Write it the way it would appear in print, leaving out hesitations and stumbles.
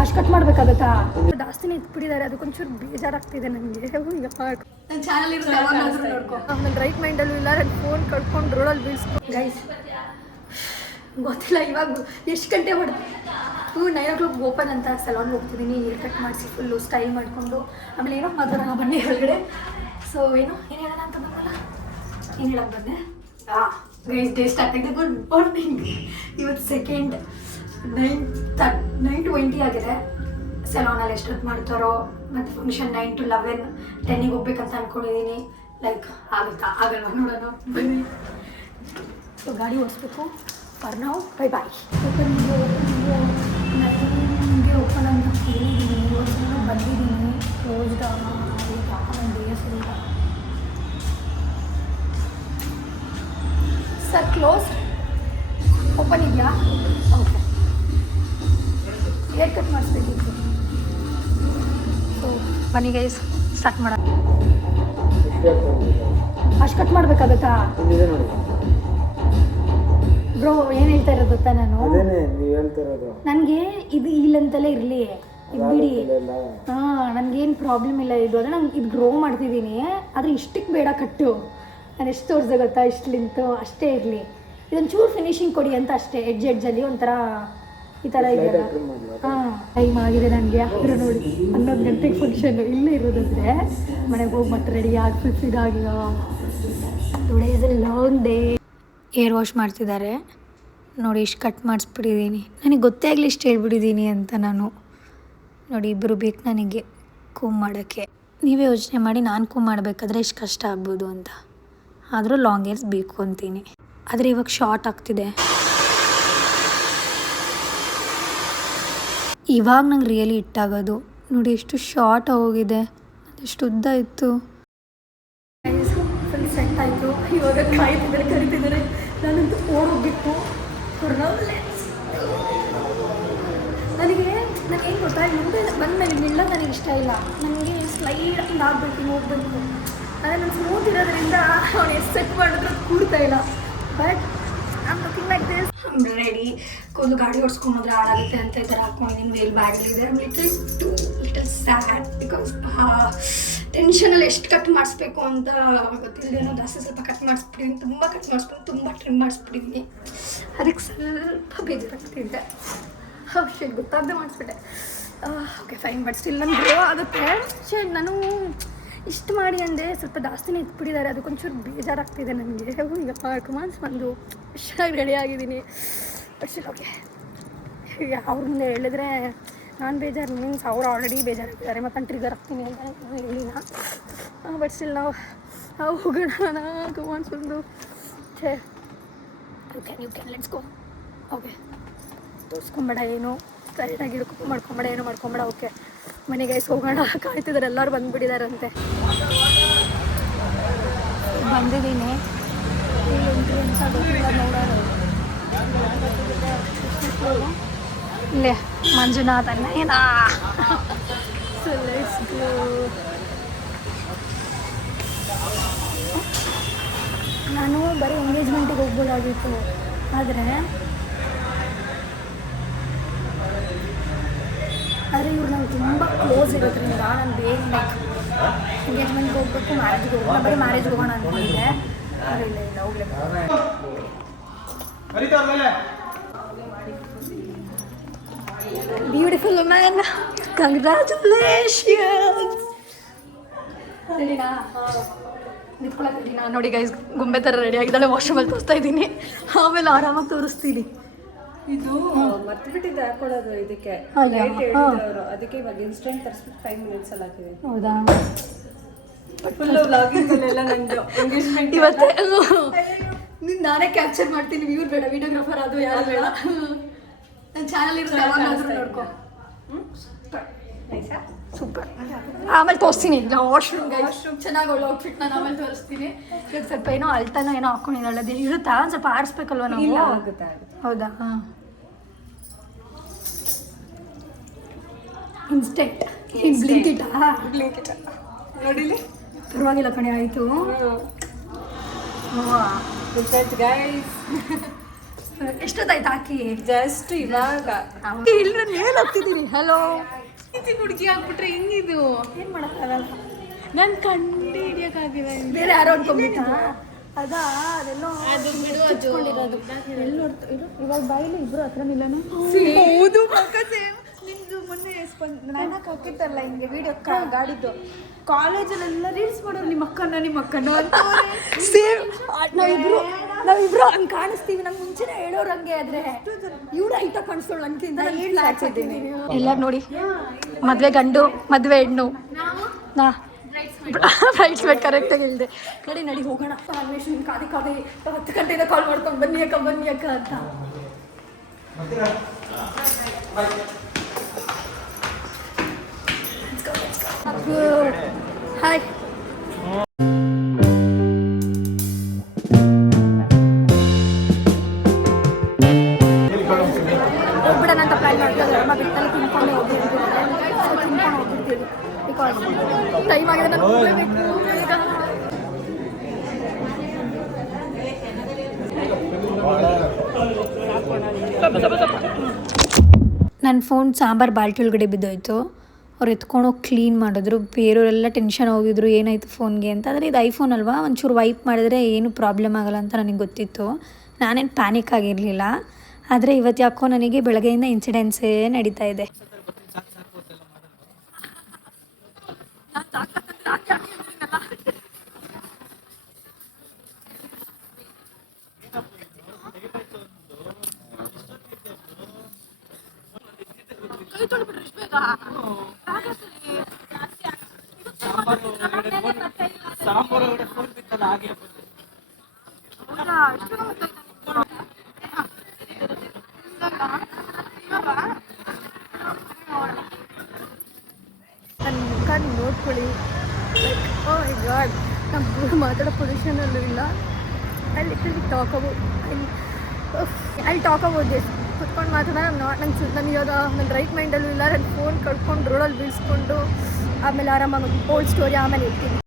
ಅಷ್ಟು ಕಟ್ ಮಾಡಬೇಕಾಗತ್ತಾ? ಜಾಸ್ತಿನೇ ಇಟ್ಬಿಟ್ಟಿದ್ದಾರೆ, ಅದಕ್ಕೊಂಚೂರು ಬೇಜಾರಾಗ್ತಿದೆ ನನಗೆ. ನನ್ನ ಚಾನಲ್ ಇರುತ್ತೆ ಯಾವಾಗಾದ್ರೂ ನೋಡ್ಕೊ. ನನ್ನ ರೈಟ್ ಮೈಂಡಲ್ಲೂ ಇಲ್ಲ, ನನ್ನ ಫೋನ್ ಕಟ್ಕೊಂಡು ರೋಡಲ್ಲಿ ಬೀಳ್ಸ್ಕೊ. ಗೈಸ್ ಗೊತ್ತಿಲ್ಲ ಇವಾಗ ಎಷ್ಟು ಗಂಟೆ ಹೊಡೆದು 9 o'clock ಓಪನ್ ಅಂತ ಸಲೂನ್ಗೆ ಹೋಗ್ತಿದ್ದೀನಿ. ಹೇರ್ ಕಟ್ ಮಾಡಿಸಿ ಫುಲ್ಲು ಸ್ಟೈಲ್ ಮಾಡಿಕೊಂಡು ಆಮೇಲೆ ಏನೋ ಮಾತಾಡೋಣ ಬನ್ನಿ ಹೊರಗಡೆ. ಸೊ ಏನು ಹೇಳೋಣ ಅಂತ ಬಂದಲ್ಲ, ಏನು ಹೇಳಕ್ಕೆ ಬಂದೆ? ಗೈಸ್ ಡೇ ಸ್ಟಾರ್ಟ್ ಆಗಿದೆ. Good morning. ಇವತ್ತು ಸೆಕೆಂಡ್ 9:20 ಆಗಿದೆ. ಸೆಲೂನಲ್ಲಿ ಎಷ್ಟೊತ್ತು ಮಾಡ್ತಾರೋ, ಮತ್ತು ಫಂಕ್ಷನ್ 9 to 11 10ಗೆ ಹೋಗ್ಬೇಕಂತ ಅಂದ್ಕೊಂಡಿದ್ದೀನಿ. ಲೈಕ್ ಆಗುತ್ತಾ ಆಗಲ್ವಾ ನೋಡೋಣ ಬನ್ನಿ. ಸೊ ಗಾಡಿ ಓಡಿಸ್ಬೇಕು. ಫಾರ್ ನಾವು ಬೈ ಬಾಯ್. ನನಗೆ ಓಪನ್ ಅಂತ ಹೇಳಿದ್ದೀನಿ, ಇವತ್ತು ಬಂದಿದ್ದೀನಿ. ಕ್ಲೋಸ್ಡ್ ಬೇಸಿಲ್ಲ ಸರ್, ಕ್ಲೋಸ್ಡ್ ಓಪನ್ ಇದೆಯಾ? ಓಕೆ, ಹೇರ್ ಕಟ್ ಮಾಡಿಸ್ಬೇಕಿತ್ತು. ಸೊ ಬನ್ನಿ ಗೈಸ್ ಸ್ಟಾರ್ಟ್ ಮಾಡೋಣ. ಅಷ್ಟು ಕಟ್ ಮಾಡಬೇಕಾಗತ್ತಾ? ಬ್ರೋ ಏನು ಹೇಳ್ತಾ ಇರೋದು ಗೊತ್ತಾ? ನನಗೆ ಇದು ಇಲ್ಲಂತಲೇ ಇರಲಿ, ಇದು ಬಿಡಿ. ನನಗೇನು ಪ್ರಾಬ್ಲಮ್ ಇಲ್ಲ ಇದು. ಅಂದರೆ ನಂಗೆ ಇದು ಗ್ರೋ ಮಾಡ್ತಿದ್ದೀನಿ, ಆದರೆ ಇಷ್ಟಕ್ಕೆ ಬೇಡ ಕಟ್ಟು. ನಾನು ಎಷ್ಟು ತೋರಿಸ್ದೆ ಗೊತ್ತಾ? ಇಷ್ಟಲಿಂತು ಅಷ್ಟೇ ಇರಲಿ. ಇದೊಂದು ಚೂರು ಫಿನಿಶಿಂಗ್ ಕೊಡಿ ಅಂತ ಅಷ್ಟೇ. ಎಡ್ಜಲ್ಲಿ ಒಂಥರ ಈ ಥರ ಇದೆಯಲ್ಲ. ಟೈಮ್ ಆಗಿದೆ ನನಗೆ. ಆದರೂ ನೋಡಿ 11 ಗಂಟೆಗೆ ಫಂಕ್ಷನ್ನು. ಇಲ್ಲೇ ಇರೋದಂದರೆ ಮನೆಗೆ ಹೋಗಿ ಮತ್ತೆ ರೆಡಿ ಆಗಿ ಇದಾಗಿ today is A long day. Air wash ಮಾಡ್ತಿದ್ದಾರೆ ನೋಡಿ. ಇಷ್ಟು ಕಟ್ ಮಾಡಿಸ್ಬಿಟ್ಟಿದ್ದೀನಿ. ನನಗೆ ಗೊತ್ತೇ ಆಗಲಿ ಇಷ್ಟು ಹೇಳ್ಬಿಟ್ಟಿದ್ದೀನಿ ಅಂತ. ನಾನು ನೋಡಿ ಇಬ್ಬರು ಬೇಕು ನನಗೆ ಕೂಮ್ ಮಾಡೋಕ್ಕೆ. ನೀವೇ ಯೋಚನೆ ಮಾಡಿ, ನಾನು ಕೂಮ್ ಮಾಡಬೇಕಾದ್ರೆ ಎಷ್ಟು ಕಷ್ಟ ಆಗ್ಬೋದು ಅಂತ. ಆದರೂ ಲಾಂಗ್ ಏರ್ಸ್ ಬೇಕು ಅಂತೀನಿ. ಆದರೆ ಇವಾಗ ಶಾರ್ಟ್ ಆಗ್ತಿದೆ. ಇವಾಗ ನಂಗೆ ರಿಯಲಿ ಇಟ್ಟಾಗೋದು ನೋಡಿ. ಎಷ್ಟು ಶಾರ್ಟ್ ಆಗೋಗಿದೆ, ಎಷ್ಟು ಉದ್ದ ಇತ್ತು. ಫುಲ್ ಸೆಟ್ ಆಯಿತು. ಇವಾಗ ಕಾಯ್ತಿದ್ದಾರೆ, ಕರಿತಿದ್ದಾರೆ. ನಾನಂತೂ ಓಡೋಗ್ಬಿಟ್ಟು ನನಗೇನು ಗೊತ್ತಾ, ಮುಂದೆ ಬಂದಮೇಲೆ ನಿಲ್ಲ ನನಗೆ ಇಷ್ಟ ಇಲ್ಲ. ನನಗೆ ಸ್ಲೈಡ್ ಆಗಬೇಕು, ಹೋಗ್ಬೇಕು. ಆದರೆ ನಾನು ಸ್ಮೂತ್ ಇರೋದ್ರಿಂದ ಅವನು ಎಷ್ಟು ಸೆಟ್ ಮಾಡಿದ್ರು ಕೂಡ್ತಾ ಇಲ್ಲ. But I'm looking like this. I'm ready. ಕೂದಲು ಗಾಡಿ ಓಡಿಸ್ಕೊಂಡ್ರೆ ಹಾಳಾಗುತ್ತೆ ಅಂತ ಈ ಥರ ಹಾಕ್ಕೊಂಡಿದ್ದೀನಿ. ವೇಲ್ ಬ್ಯಾಗಲ್ಲಿದೆ. ಲಿಟಲ್ ಸ್ಯಾಡ್ ಬಿಕಾಸ್ ಟೆನ್ಷನಲ್ಲಿ ಎಷ್ಟು ಕಟ್ ಮಾಡಿಸ್ಬೇಕು ಅಂತ ಗೊತ್ತಿಲ್ಲದೇನೋ ಜಾಸ್ತಿ ಸ್ವಲ್ಪ ಕಟ್ ಮಾಡಿಸ್ಬಿಟ್ಟಿದ್ದೀನಿ. ತುಂಬ ಕಟ್ ಮಾಡಿಸ್ಬಿಟ್ಟು ತುಂಬ ಟ್ರಿಮ್ ಮಾಡಿಸ್ಬಿಟ್ಟಿದ್ದೀನಿ. ಅದಕ್ಕೆ ಸ್ವಲ್ಪ ಬೇಜಾರಾಗ್ತಿದ್ದೆ. ಶೇಡ್ ಗೊತ್ತಾಗದೆ ಮಾಡಿಸ್ಬಿಟ್ಟೆ. Okay fine. ಬಟ್ ಸ್ಟಿಲ್ ನನಗೆ ಗ್ರೋ ಆಗುತ್ತೆ. ಶೇಡ್ ನಾನು ಇಷ್ಟು ಮಾಡಿ ಅಂದರೆ ಸ್ವಲ್ಪ ಜಾಸ್ತಿನೇ ಇಟ್ಬಿಟ್ಟಿದ್ದಾರೆ, ಅದಕ್ಕೊಂಚೂರು ಬೇಜಾರಾಗ್ತಿದೆ ನನಗೆ. ಈಗ ಕಮಾನ್ಸ್ ಬಂದು ಚೆನ್ನಾಗಿ ರೆಡಿ ಆಗಿದ್ದೀನಿ. But still okay. ಅವ್ರ ಮುಂದೆ ಹೇಳಿದ್ರೆ ನಾನು ಬೇಜಾರು ಮೀನ್ಸ್ ಅವ್ರು ಆಲ್ರೆಡಿ ಬೇಜಾರಾಗಿದ್ದಾರೆ, ಮತ್ತು ನಾನು ಟ್ರಿಗರ್ ಆಗ್ತೀನಿ ಅಂತ ಹೇಳಿನ. ಬಟ್ ಸ್ಟಿಲ್ ನಾವು ಹೋಗೋಣ. ಕಮಾನ್ಸ್ ಬಂದು ಛೇ you can let's go. Okay ತೋರಿಸ್ಕೊಂಬೇಡ, ಏನು ಕರೆಕ್ಟಾಗಿ ಮಾಡ್ಕೊಂಬೇಡ, ಏನು ಮಾಡ್ಕೊಂಬೇಡ. ಓಕೆ ಮನೆಗೆ ಹೋಗೋಣ. ಕಾಯ್ತಿದ್ದಾರೆ, ಎಲ್ಲರೂ ಬಂದುಬಿಟ್ಟಿದ್ದಾರಂತೆ. ಬಂದಿದ್ದೀನಿ ಅಂತ ಗೊತ್ತಿಲ್ಲ, ನೋಡೋಣ. ಇಲ್ಲೇ ಮಂಜುನಾಥ್ ಅಣ್ಣೇನಾ. So let's go. ನಾನು ಬರೀ ಎಂಗೇಜ್ಮೆಂಟಿಗೆ ಹೋಗ್ಬೋದಾಗಿತ್ತು, ಆದರೆ ಇವ್ರು ನಂಗೆ ತುಂಬ ಕ್ಲೋಸ್ ಇರೋದ್ರಿಂದ ನಾನು ಬೇಗ ಲೈಕ್ ಎಂಗೇಜ್ಮೆಂಟ್ಗೆ ಹೋಗ್ಬೇಕು, ಮ್ಯಾರೇಜ್ಗೆ ಹೋಗೋಣ. ಬರೀ ಮ್ಯಾರೇಜ್ಗೆ ಹೋಗೋಣ ಅಂದ್ಕೊಂಡಿದ್ದೆ. ಆದರೆ ಇಲ್ಲ ಹೋಗ್ಲೇಬೇಕು. Beautiful women, congratulations. ರೆಡಿನಾ? ನಿಂತ್ಕೊಳ್ಳೋಕೆ ರೆಡಿನಾ? ನೋಡಿ ಗೈಸ್, ಗೊಂಬೆ ಥರ ರೆಡಿ ಆಗಿದ್ದಾಳೆ. ವಾಶ್ರೂಮಲ್ಲಿ ತೋರಿಸ್ತಾ ಇದ್ದೀನಿ, ಆಮೇಲೆ ಆರಾಮಾಗಿ ತೋರಿಸ್ತೀನಿ. ಇದು ಮರ್ತ್ಬಿಟ್ಟಿದ್ದೆ ಹಾಕೊಳ್ಳೋದು. ಇದಕ್ಕೆ ಅದಕ್ಕೆ ಇವಾಗ ಇನ್ಸ್ಟೆಂಟ್ ತರಿಸ್ಬಿಟ್ಟು 5 minutes ಅಲ್ಲಿ ಹಾಕಿದೆ. ಹೌದಾ? ಫುಲ್ಲು ವ್ಲಾಗಿಂಗಲ್ಲೆಲ್ಲ ನಂದು ಎಂಗೇಜ್ಮೆಂಟ್ ಇವತ್ತೇ ನಾನೇ ಕ್ಯಾಪ್ಚರ್ ಮಾಡ್ತೀನಿ. ಇವ್ರು ಬೇಡ, ವಿಡಿಯೋಗ್ರಾಫರ್ ಅದು ಯಾರು ಬೇಡ. ನನ್ನ ಚಾನಲ್ ಇರುತ್ತೆ ಯಾವಾಗಾದ್ರೂ ನೋಡ್ಕೊ. ಸೂಪರ್. ಆಮೇಲೆ ತೋರಿಸ್ತೀನಿ. ವಾಶ್ರೂಮ್ ಚೆನ್ನಾಗಿ ಒಳ್ಳೆ ಔಟ್ಫಿಟ್ ನಾನು ಆಮೇಲೆ ತೋರಿಸ್ತೀನಿ. ಈಗ ಸ್ವಲ್ಪ ಏನೋ ಅಲ್ಟನೋ ಏನೋ ಹಾಕೊಂಡಿದ್ದಾಳೆ, ಅದು ಇರುತ್ತಾ? ಸ್ವಲ್ಪ ಆಡಿಸ್ಬೇಕಲ್ವ ನಾವು? ಹೌದಾ? ಹಾಂ. ಇನ್ಸ್ಟೆಂಟ್ ಬ್ಲಿಂಕಿಟ ನೋಡಿಲಿ, ಪರವಾಗಿಲ್ಲ ಕಣೆ, ಆಯಿತು. ಗೈಸ್ ಎಷ್ಟೊತ್ತಾಯ್ತು ಹಾಕಿ? ಜಸ್ಟ್ ಇವಾಗ ಇಲ್ಲಿ ನಾನು ಮೇಲೆ ಹೋಗ್ತಿದ್ದೀನಿ. ಹಲೋ ಹುಡುಗಿ ಆಗ್ಬಿಟ್ರೆ ಹೆಂಗಿದು? ಏನು ಮಾಡೋಕ್ಕಾಗಲ್ಲ, ನಾನು ಕಂಡು ಹಿಡಿಯೋಕ್ಕಾಗಿಲ್ಲ. ಬೇರೆ ಯಾರೋ ಅನ್ಕೊಂಡ್ಬಿಟ್ಟ. ಅದಾ ಅದೆಲ್ಲೋ ಅದು ಬಿಡು, ಅದು ಹಚ್ಕೊಂಡಿರೋದು. ಎಲ್ಲಿ ನೋಡ್ತಾ ಇರು, ಇವಾಗ ಬಾಯಿಲಿ ಇಬ್ರು ಹತ್ರ ನಿಲ್ಲೋಣ. ಹೌದು ಪಕ್ಕ ಸೇಮ್. ನಿಮ್ದು ಮೊನ್ನೆ ನಾನು ಹಾಕಿತ್ತಲ್ಲ ಹಿಂಗೆ ವಿಡಿಯೋ ಗಾಡಿದ್ದು, ಕಾಲೇಜಲ್ಲೆಲ್ಲ ರೀಲ್ಸ್ ಮಾಡೋರು ನಿಮ್ಮ ಅಕ್ಕನ ಅಂತ. ಸೇಮ್ ನಾವಿಬ್ರು ಹಂಗೆ ಕಾಣಿಸ್ತೀವಿ. ನಂಗೆ ಮುಂಚೆನೇ ಹೇಳೋರು ಹಂಗೆ. ಆದ್ರೆ ಇವ್ರು ಐತ ಕಾಣಿಸೋಳು ಅಂತಿಂದ ಎಲ್ಲರೂ ನೋಡಿ, ಮದುವೆ ಗಂಡು ಮದುವೆ ಹೆಣ್ಣು. ನಾ ರೈಟ್ಸ್ ಬೇಕು ಕರೆಕ್ಟಾಗಿ ಹೇಳಿದೆ. ನಡಿ ಹೋಗೋಣ. ಅನ್ವೇಷಣೆ ಕಾದಿ 10 ಗಂಟೆಯಿಂದ ಕಾಲ್ ಮಾಡ್ಕೊಂಡು ಬನ್ನಿ ಅಕ್ಕ ಅಂತ. ಹಾಯ್. ಹೋಗ್ಬಿಡೋಣ ಅಂತ ಪ್ಲ್ಯಾನ್ ಮಾಡ್ತೀವಿ. ಅಮ್ಮ ಬಿಟ್ಟಲ್ಲಿ ತಿನ್ಕೊಂಡು ಹೋಗ್ಬಿಡ್ತಿದ್ದಾರೆ. ಸೊ ತಿನ್ಕೊಂಡು ಹೋಗ್ಬಿಡ್ತೀವಿ. ಬಿಕಾಸ್ ಟೈಮ್ ಆಗಿದೆ, ನಾನು ಹೋಗಬೇಕು ಈಗ. ನನ್ನ ಫೋನ್ ಸಾಂಬಾರು ಬಾಲ್ಟಿ ಒಳಗಡೆ ಬಿದ್ದೋಯ್ತು. ಅವ್ರು ಎತ್ಕೊಂಡೋಗಿ ಕ್ಲೀನ್ ಮಾಡಿದ್ರು. ಬೇರೆಯವರೆಲ್ಲ ಟೆನ್ಷನ್ ಹೋಗಿದ್ರು ಏನಾಯಿತು ಫೋನ್ಗೆ ಅಂತ. ಆದರೆ ಇದು ಐಫೋನ್ ಅಲ್ವಾ, ಒಂಚೂರು ವೈಪ್ ಮಾಡಿದ್ರೆ ಏನು ಪ್ರಾಬ್ಲಮ್ ಆಗೋಲ್ಲ ಅಂತ ನನಗೆ ಗೊತ್ತಿತ್ತು. ನಾನೇನು ಪ್ಯಾನಿಕ್ ಆಗಿರಲಿಲ್ಲ. ಆದರೆ ಇವತ್ತು ಯಾಕೋ ನನಗೆ ಬೆಳಗ್ಗೆಯಿಂದ ಇನ್ಸಿಡೆನ್ಸೇ ನಡೀತಾ ಇದೆ. ನನ್ನ ನೋಡ್ಕೊಳ್ಳಿ, ಲೈಕ್ ಓ ಮೈ ಗಾಡ್, ನಮ್ಮ ಮಾತಾಡೋ ಪೊಸಿಷನಲ್ಲೂ ಇಲ್ಲ. ಅಲ್ಲಿ ಟಾಕ್ ಅಬೌಟ್ ದಿಸ್ ಕುತ್ಕೊಂಡು ಮಾತಾಡೋಣ. ನನಗೆ ಇವಾಗ ನನ್ನ ರೈಟ್ ಮೈಂಡಲ್ಲೂ ಇಲ್ಲ. ನನ್ನ ಫೋನ್ ಕಳ್ಕೊಂಡು ರೋಡಲ್ಲಿ ಬೀಳಿಸ್ಕೊಂಡು ಆಮೇಲೆ ಆರಾಮಾಗಿ ಓಲ್ಡ್ ಸ್ಟೋರಿ ಆಮೇಲೆ ಇರ್ತೀನಿ.